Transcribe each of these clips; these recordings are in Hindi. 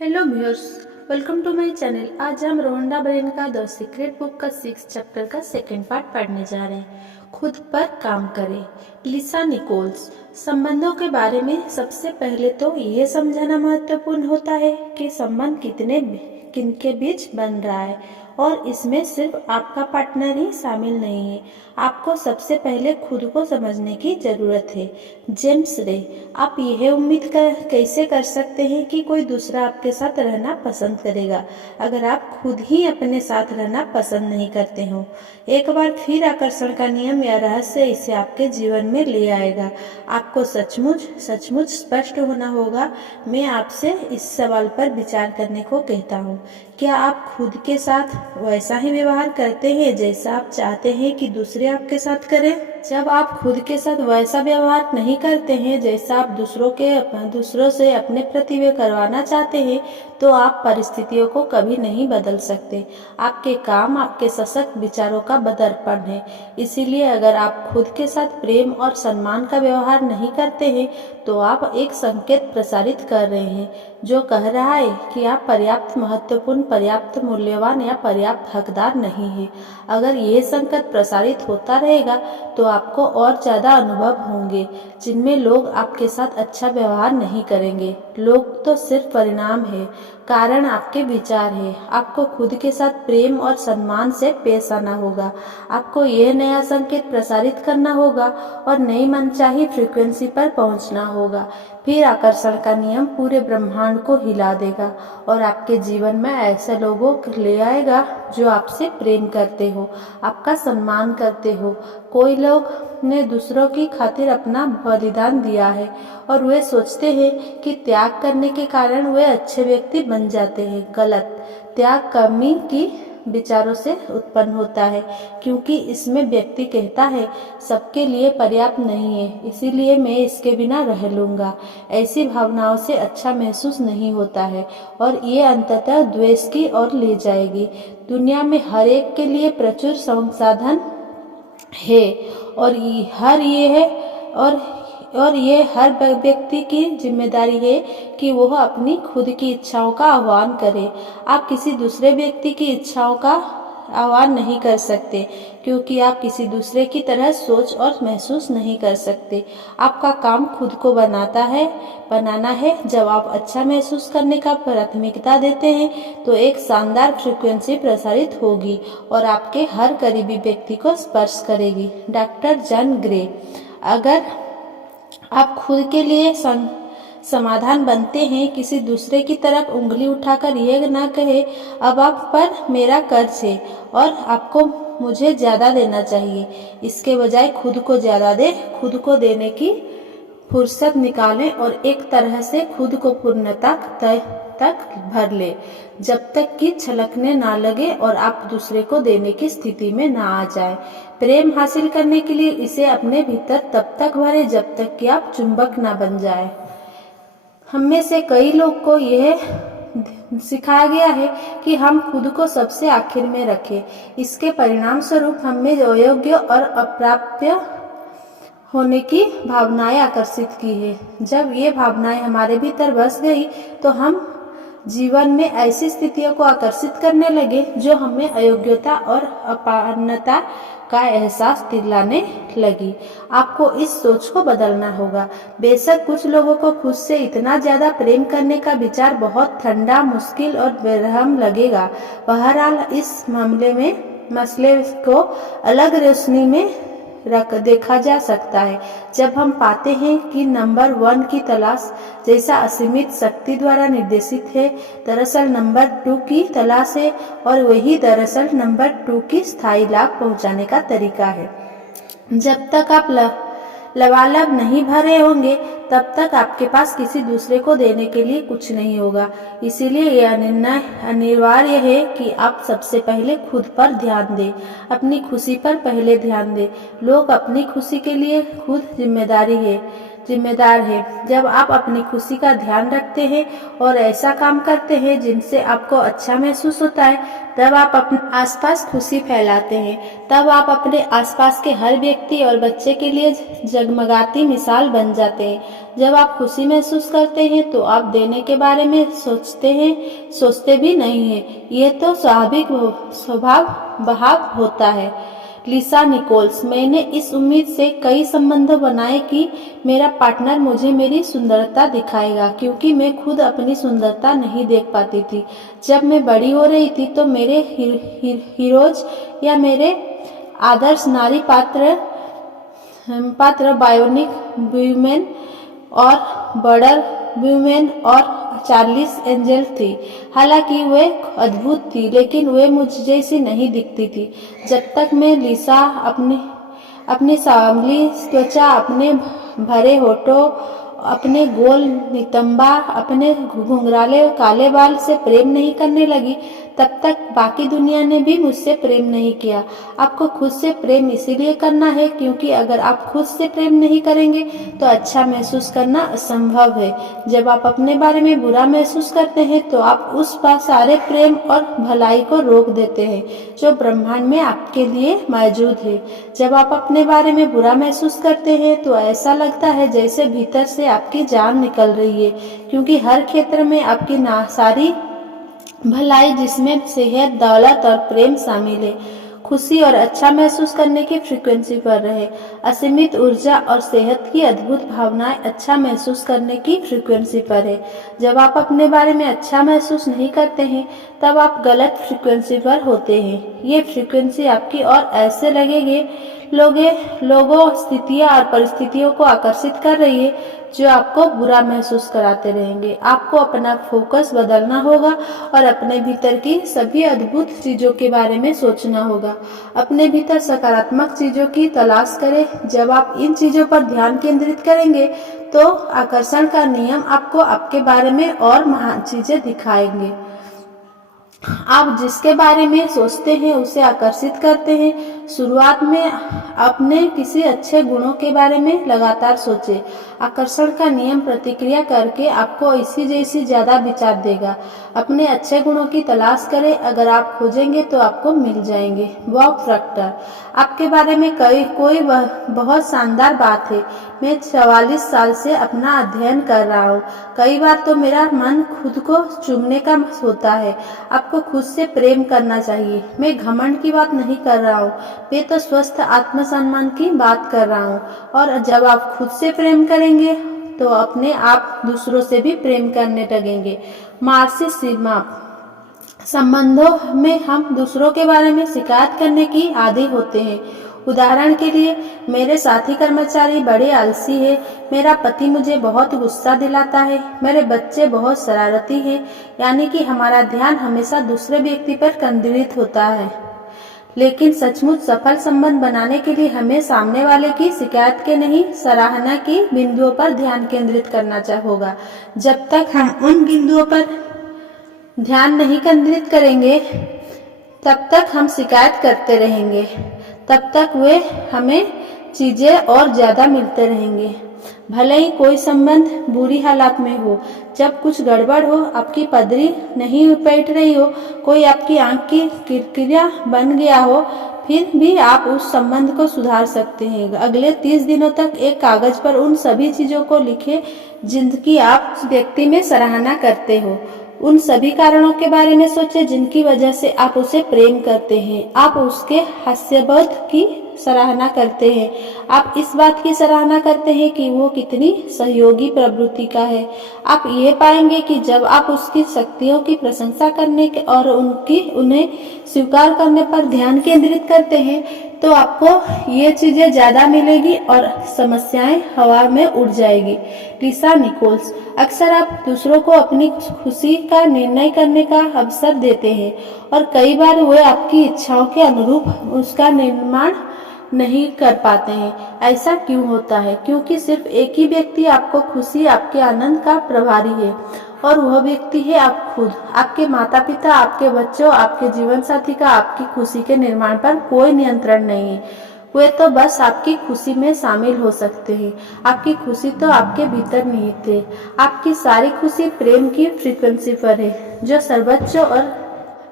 Hello viewers, welcome to my channel. आज हम रोहंडा ब्रेन का द सीक्रेट बुक का 6 चैप्टर का सेकंड पार्ट पढ़ने जा रहे हैं। खुद पर काम करें। लिसा निकोल्स। संबंधों के बारे में सबसे पहले तो यह समझना महत्वपूर्ण होता है कि संबंध किनके बीच बन रहा है और इसमें सिर्फ आपका पार्टनर ही शामिल नहीं है। आपको सबसे पहले खुद को समझने की जरूरत है। जेम्स रे। आप यह उम्मीद कैसे कर सकते हैं कि कोई दूसरा आपके साथ रहना पसंद करेगा अगर आप खुद ही अपने साथ रहना पसंद नहीं करते हो। एक बार फिर आकर्षण का नियम या रहस्य इसे आपके जीवन में ले आएगा। आपको सचमुच सचमुच स्पष्ट होना होगा। मैं आपसे इस सवाल पर विचार करने को कहता हूँ, क्या आप खुद के साथ वैसा ही व्यवहार करते हैं जैसा आप चाहते हैं कि दूसरे आपके साथ करें? जब आप खुद के साथ वैसा व्यवहार नहीं करते हैं जैसा आप दूसरों से अपने प्रति वे करवाना चाहते हैं, तो आप परिस्थितियों को कभी नहीं बदल सकते। आपके काम आपके सशक्त विचारों का दर्पण है। इसीलिए अगर आप खुद के साथ प्रेम और सम्मान का व्यवहार नहीं करते हैं, तो आप एक संकेत प्रसारित कर रहे हैं जो कह रहा है कि आप पर्याप्त महत्वपूर्ण, पर्याप्त मूल्यवान या पर्याप्त हकदार नहीं है। अगर यह संकेत प्रसारित होता रहेगा तो आपको और ज्यादा अनुभव होंगे जिनमें लोग आपके साथ अच्छा व्यवहार नहीं करेंगे। लोग तो सिर्फ परिणाम है, कारण आपके विचार है। आपको खुद के साथ प्रेम और सम्मान से पेश आना होगा। आपको यह नया संकेत प्रसारित करना होगा और नई मनचाही फ्रीक्वेंसी पर पहुंचना होगा। फिर आकर्षण का नियम पूरे ब्रह्मांड को हिला देगा और आपके जीवन में ऐसे लोगों को ले आएगा जो आपसे प्रेम करते हो, आपका सम्मान करते हो। कोई लोग ने दूसरों की खातिर अपना बलिदान दिया है और वे सोचते हैं कि त्याग करने के कारण वे अच्छे व्यक्ति बन जाते हैं। गलत। त्याग कमी की विचारों से उत्पन्न होता है, क्योंकि इसमें व्यक्ति कहता है सबके लिए पर्याप्त नहीं है, इसीलिए मैं इसके बिना रह लूंगा। ऐसी भावनाओं से अच्छा महसूस नहीं होता है और ये अंततः द्वेष की ओर ले जाएगी। दुनिया में हर एक के लिए प्रचुर संसाधन है और ये हर व्यक्ति की जिम्मेदारी है कि वह अपनी खुद की इच्छाओं का आह्वान करे। आप किसी दूसरे व्यक्ति की इच्छाओं का आह्वान नहीं कर सकते, क्योंकि आप किसी दूसरे की तरह सोच और महसूस नहीं कर सकते। आपका काम खुद को बनाना है। जब आप अच्छा महसूस करने का प्राथमिकता देते हैं तो एक शानदार फ्रीक्वेंसी प्रसारित होगी और आपके हर करीबी व्यक्ति को स्पर्श करेगी। Doctor John grey. अगर आप खुद के लिए समाधान बनते हैं, किसी दूसरे की तरफ उंगली उठाकर यह ना कहे अब आप पर मेरा कर्ज है और आपको मुझे ज्यादा देना चाहिए। इसके बजाय खुद को ज्यादा दे, खुद को देने की फुर्सत निकालें और एक तरह से खुद को पूर्णता तक भर ले, जब तक कि छलकने ना लगे और आप दूसरे को देने की स्थिति में ना आ जाए। प्रेम हासिल करने के लिए इसे अपने भीतर तब तक भरे जब तक कि आप चुंबक ना बन जाए। हम में से कई लोग को यह सिखाया गया है कि हम खुद को सबसे आखिर में रखें। इसके परिणाम स्वरूप हम में अयोग्य और अप्राप्य होने की भावनाएं आकर्षित की है। जब ये भावनाएं हमारे भीतर बस गई तो हम जीवन में ऐसी स्थितियों को आकर्षित करने लगे जो हमें अयोग्यता और अपात्रता का एहसास दिलाने लगी। आपको इस सोच को बदलना होगा। बेशक कुछ लोगों को खुद से इतना ज्यादा प्रेम करने का विचार बहुत ठंडा, मुश्किल और बेरहम लगेगा। बहरहाल इस मसले को अलग रोशनी में देखा जा सकता है जब हम पाते हैं कि नंबर 1 की तलाश जैसा असीमित शक्ति द्वारा निर्देशित है, दरअसल नंबर 2 की तलाश है और वही दरअसल नंबर 2 की स्थायी लाभ पहुंचाने का तरीका है। जब तक आप लबालब नहीं भरे होंगे तब तक आपके पास किसी दूसरे को देने के लिए कुछ नहीं होगा। इसीलिए यह निर्णय अनिवार्य है कि आप सबसे पहले खुद पर ध्यान दें, अपनी खुशी पर पहले ध्यान दें। लोग अपनी खुशी के लिए खुद जिम्मेदारी है। जिम्मेदार है। जब आप अपनी खुशी का ध्यान रखते हैं और ऐसा काम करते हैं जिनसे आपको अच्छा महसूस होता है, तब आप अपने आसपास खुशी फैलाते हैं। तब आप अपने आसपास के हर व्यक्ति और बच्चे के लिए जगमगाती मिसाल बन जाते हैं। जब आप खुशी महसूस करते हैं तो आप देने के बारे में सोचते भी नहीं हैं। ये तो स्वाभाविक स्वभाव होता है। लिसा निकोल्स। मैंने इस उम्मीद से कई संबंध बनाए कि मेरा पार्टनर मुझे मेरी सुंदरता दिखाएगा, क्योंकि मैं खुद अपनी सुंदरता नहीं देख पाती थी। जब मैं बड़ी हो रही थी तो मेरे हीरोज या मेरे आदर्श नारी पात्र बायोनिक वुमेन और बर्डर वुमेन और चार्लिस एंजल थी। हालांकि वे अद्भुत थी, लेकिन वे मुझ जैसी नहीं दिखती थी। जब तक मैं लिसा अपनी सांवली त्वचा, अपने भरे होठों, अपने गोल नितंबा, अपने घुंघराले काले बाल से प्रेम नहीं करने लगी, तब तक बाकी दुनिया ने भी मुझसे प्रेम नहीं किया। आपको खुद से प्रेम इसीलिए करना है क्योंकि अगर आप खुद से प्रेम नहीं करेंगे तो अच्छा महसूस करना असंभव है। जब आप अपने बारे में बुरा महसूस करते हैं तो आप उस पर सारे प्रेम और भलाई को रोक देते हैं जो ब्रह्मांड में आपके लिए मौजूद है। जब आप अपने बारे में बुरा महसूस करते हैं तो ऐसा लगता है जैसे भीतर से आपकी जान निकल रही है, क्योंकि हर क्षेत्र में आपकी सारी भलाई, जिसमें सेहत, दौलत और प्रेम शामिल है, खुशी और अच्छा महसूस करने की फ्रीक्वेंसी पर रहे। असीमित ऊर्जा और सेहत की अद्भुत भावनाएं अच्छा महसूस करने की फ्रीक्वेंसी पर है। जब आप अपने बारे में अच्छा महसूस नहीं करते हैं तब आप गलत फ्रीक्वेंसी पर होते हैं। ये फ्रीक्वेंसी आपकी और ऐसे लोगों, स्थितियां और परिस्थितियों को आकर्षित कर रही है जो आपको बुरा महसूस कराते रहेंगे। आपको अपना फोकस बदलना होगा और अपने भीतर की सभी अद्भुत चीजों के बारे में सोचना होगा। अपने भीतर सकारात्मक चीजों की तलाश करें। जब आप इन चीजों पर ध्यान केंद्रित करेंगे तो आकर्षण का नियम आपको आपके बारे में और महान चीजें दिखाएंगे। आप जिसके बारे में सोचते हैं उसे आकर्षित करते हैं। शुरुआत में अपने किसी अच्छे गुणों के बारे में लगातार सोचें। आकर्षण का नियम प्रतिक्रिया करके आपको इसी जैसी ज्यादा विचार देगा। अपने अच्छे गुणों की तलाश करें। अगर आप खोजेंगे तो आपको मिल जाएंगे। Bob Procter. आपके बारे में कोई बहुत शानदार बात है। मैं 44 साल से अपना अध्ययन कर रहा हूँ। कई बार तो मेरा मन खुद को चूमने का होता है। आपको खुद से प्रेम करना चाहिए। मैं घमंड की बात नहीं कर रहा हूँ, मैं तो स्वस्थ आत्मसम्मान की बात कर रहा हूँ। और जब आप खुद से प्रेम करेंगे तो अपने आप दूसरों से भी प्रेम करने लगेंगे। मार्सी सिमाप। संबंधों में हम दूसरों के बारे में शिकायत करने की आदी होते हैं। उदाहरण के लिए, मेरे साथी कर्मचारी बड़े आलसी हैं, मेरा पति मुझे बहुत गुस्सा दिलाता है, मेरे बच्चे बहुत शरारती हैं, यानी कि हमारा ध्यान हमेशा दूसरे व्यक्ति पर केंद्रित होता है। लेकिन सचमुच सफल संबंध बनाने के लिए हमें सामने वाले की शिकायत के नहीं, सराहना की बिंदुओं पर ध्यान केंद्रित करना होगा। जब तक हम उन बिंदुओं पर ध्यान नहीं केंद्रित करेंगे तब तक हम शिकायत करते रहेंगे, तब तक वे हमें चीजें और ज्यादा मिलते रहेंगे। भले ही कोई संबंध बुरी हालत में हो, जब कुछ गड़बड़ हो, आपकी पदरी नहीं बैठ रही हो, कोई आपकी आंख की किरकिरिया बन गया हो, फिर भी आप उस संबंध को सुधार सकते हैं। अगले 30 दिनों तक एक कागज पर उन सभी चीजों को लिखें जिनकी आप व्यक्ति में सराहना करते हो। उन सभी कारणों के बारे में सोचें जिनकी वजह से आप उसे प्रेम करते हैं। आप उसके हास्यबोध की सराहना करते हैं। आप इस बात की सराहना करते हैं कि वो कितनी सहयोगी प्रवृत्ति का है। आप ये पाएंगे कि जब आप उसकी शक्तियों की प्रशंसा करने के और उन्हें स्वीकार करने पर ध्यान केंद्रित करते हैं तो आपको ये चीजें ज्यादा मिलेगी और समस्याएं हवा में उड़ जाएगी। लिसा निकोल्स। अक्सर आप दूसरों को अपनी खुशी का निर्णय करने का अवसर देते हैं और कई बार वे आपकी इच्छाओं के अनुरूप उसका निर्माण नहीं कर पाते हैं। ऐसा क्यों होता है? क्योंकि सिर्फ एक ही व्यक्ति आपको खुशी, आपके आनंद का प्रभारी है और वह व्यक्ति है आप खुद। आपके माता पिता, आपके बच्चों, आपके जीवन साथी का आपकी खुशी के निर्माण पर कोई नियंत्रण नहीं है। वे तो बस आपकी खुशी में शामिल हो सकते हैं। आपकी खुशी तो आपके भीतर निहित है। आपकी सारी खुशी प्रेम की फ्रीक्वेंसी पर है, जो सर्वोच्च और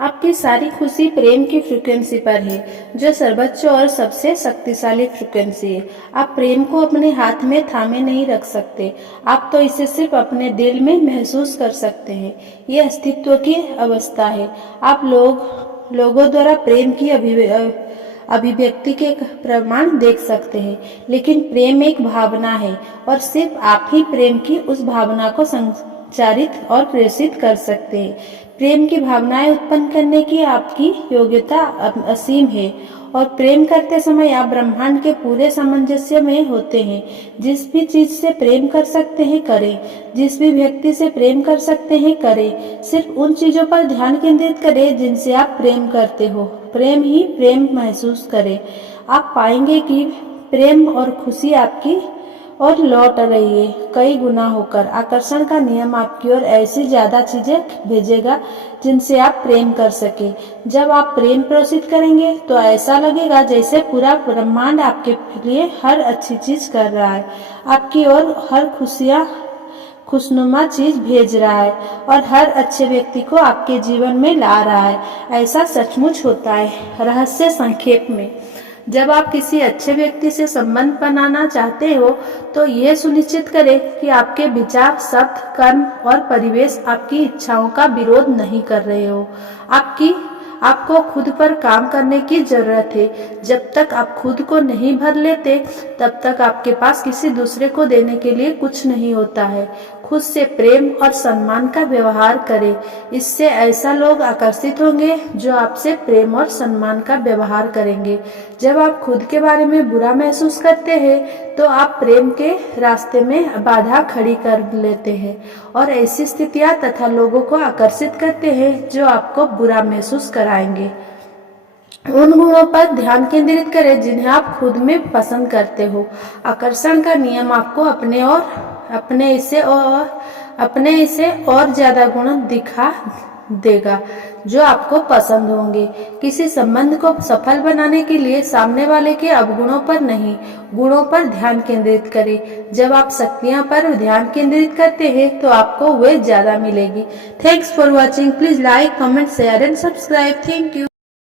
आपकी सारी खुशी प्रेम की फ्रीक्वेंसी पर है, जो सर्वोच्च और सबसे शक्तिशाली फ्रीक्वेंसी है। आप प्रेम को अपने हाथ में थामे नहीं रख सकते, आप तो इसे सिर्फ अपने दिल में महसूस कर सकते हैं। ये अस्तित्व की अवस्था है। आप लोगों द्वारा प्रेम की अभिव्यक्ति के प्रमाण देख सकते हैं, लेकिन प्रेम एक भावना है और सिर्फ आप ही प्रेम की उस भावना को संचारित और प्रेषित कर सकते हैं। प्रेम की भावनाएं उत्पन्न करने की आपकी योग्यता असीम है और प्रेम करते समय आप ब्रह्मांड के पूरे सामंजस्य में होते हैं। जिस भी चीज से प्रेम कर सकते हैं करें, जिस भी व्यक्ति से प्रेम कर सकते हैं करें। सिर्फ उन चीजों पर ध्यान केंद्रित करें जिनसे आप प्रेम करते हो। प्रेम ही प्रेम महसूस करें। आप पाएंगे कि प्रेम और खुशी आपकी और लौट रही है कई गुना होकर। आकर्षण का नियम आपकी ओर ऐसी ज्यादा चीजें भेजेगा जिनसे आप प्रेम कर सके। जब आप प्रेम प्रोषित करेंगे तो ऐसा लगेगा जैसे पूरा ब्रह्मांड आपके लिए हर अच्छी चीज कर रहा है, आपकी ओर हर खुशनुमा चीज भेज रहा है और हर अच्छे व्यक्ति को आपके जीवन में ला रहा है। ऐसा सचमुच होता है। रहस्य संक्षेप में, जब आप किसी अच्छे व्यक्ति से संबंध बनाना चाहते हो तो यह सुनिश्चित करें कि आपके विचार, शब्द, कर्म और परिवेश आपकी इच्छाओं का विरोध नहीं कर रहे हो। आपको खुद पर काम करने की जरूरत है। जब तक आप खुद को नहीं भर लेते तब तक आपके पास किसी दूसरे को देने के लिए कुछ नहीं होता है। खुद से प्रेम और सम्मान का व्यवहार करें। इससे ऐसा लोग आकर्षित होंगे जो आपसे प्रेम और सम्मान का व्यवहार करेंगे। जब आप खुद के बारे में बुरा महसूस करते हैं तो आप प्रेम के रास्ते में बाधा खड़ी कर लेते हैं और ऐसी स्थितियां तथा लोगों को आकर्षित करते हैं जो आपको बुरा महसूस कराएंगे। उन गुणों पर ध्यान केंद्रित करें जिन्हें आप खुद में पसंद करते हो। आकर्षण का नियम आपको अपने इसे और ज्यादा गुण दिखा देगा जो आपको पसंद होंगे। किसी संबंध को सफल बनाने के लिए सामने वाले के अवगुणों पर नहीं, गुणों पर ध्यान केंद्रित करें। जब आप शक्तियां पर ध्यान केंद्रित करते हैं तो आपको वे ज्यादा मिलेगी। Thanks for watching. Please like, comment, share and subscribe. Thank you.